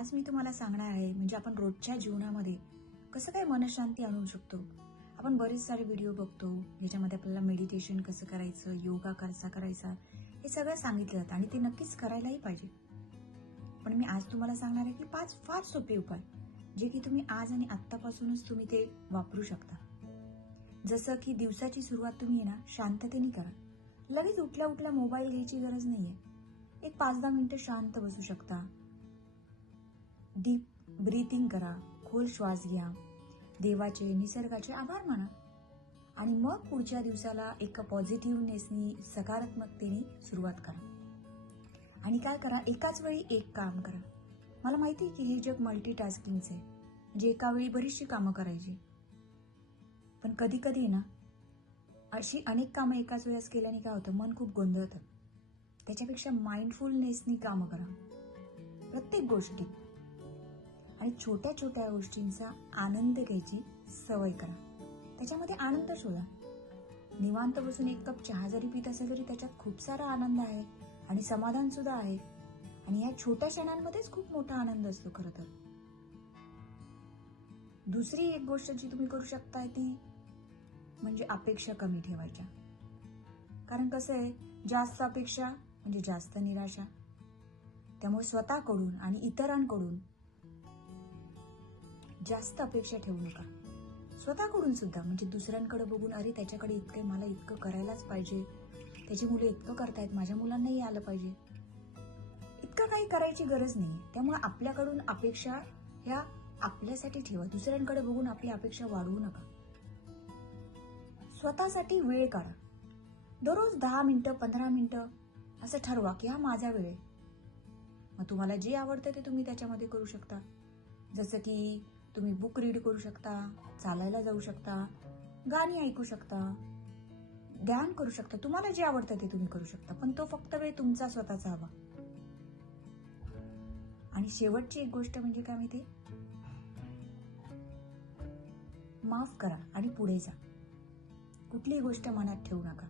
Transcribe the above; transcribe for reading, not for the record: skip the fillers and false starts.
आज मी तुम्हाला सांगणार आहे म्हणजे आपण रोजच्या जीवनामध्ये कसं काय मनशांती आणू शकतो. आपण बरेच सारे व्हिडिओ बघतो ज्याच्यामध्ये आपल्याला मेडिटेशन कसं करायचं, योगा कसा करायचा हे सगळं सांगितलं जातं आणि ते नक्कीच करायलाही पाहिजे. पण मी आज तुम्हाला सांगणार आहे की 5 फार सोपे उपाय जे की तुम्ही आज आणि आत्तापासूनच तुम्ही ते वापरू शकता. जसं की दिवसाची सुरुवात तुम्ही ना शांततेने करा. लगेच उठल्या उठल्या मोबाईल घ्यायची गरज नाहीये. एक 5-10 मिनिटं शांत बसू शकता. डीप ब्रीथिंग करा, खोल श्वास घ्या, देवाचे निसर्गाचे आभार माना आणि मग पुढच्या दिवसाला एका पॉझिटिव्हनेसनी सकारात्मकतेने सुरुवात करा. आणि काय करा, एकाच वेळी एक काम करा. मला माहिती आहे की हे जग मल्टीटास्किंगचं आहे, म्हणजे एका वेळी बरीचशी कामं करायची. पण कधी कधी ना अशी अनेक कामं एकाच वेळेस केल्याने काय होतं, मन खूप गोंधळतं. त्याच्यापेक्षा माइंडफुलनेसनी कामं करा प्रत्येक गोष्टी आणि छोट्या छोट्या गोष्टींचा आनंद घ्यायची सवय करा. त्याच्यामध्ये आनंद शोधा. निवांत बसून एक कप चहा जरी पित असेल तरी त्याच्यात खूप सारा आनंद आहे आणि समाधान सुद्धा आहे. आणि या छोट्या क्षणांमध्येच खूप मोठा आनंद असतो खरं तर. दुसरी एक गोष्ट जी तुम्ही करू शकता ती म्हणजे अपेक्षा कमी ठेवायच्या. कारण कसं आहे, जास्त अपेक्षा म्हणजे जास्त निराशा. त्यामुळे स्वतःकडून आणि इतरांकडून जास्त अपेक्षा ठेवू नका. स्वतःकडून सुद्धा म्हणजे दुसऱ्यांकडे बघून अरे त्याच्याकडे इतकं, मला इतकं करायलाच पाहिजे, त्याची मुलं इतकं करतायत, माझ्या मुलांनाही आलं पाहिजे, इतकं काही करायची गरज नाही. त्यामुळे आपल्याकडून अपेक्षा ह्या आपल्यासाठी ठेवा. दुसऱ्यांकडे बघून आपली अपेक्षा वाढवू नका. स्वतःसाठी वेळ काढा. दररोज 10 मिनिटं 15 मिनिटं असं ठरवा की हा माझा वेळ आहे. मग तुम्हाला जे आवडतं ते तुम्ही त्याच्यामध्ये करू शकता. जसं की तुम्ही बुक रीड करू शकता, चालायला जाऊ शकता, गाणी ऐकू शकता, ध्यान करू शकता. तुम्हाला जे आवडतं ते तुम्ही करू शकता, पण तो फक्त वेळ तुमचा स्वतःचा हवा. आणि शेवटची एक गोष्ट म्हणजे काय माहिती, माफ करा आणि पुढे जा. कुठलीही गोष्ट मनात ठेवू नका.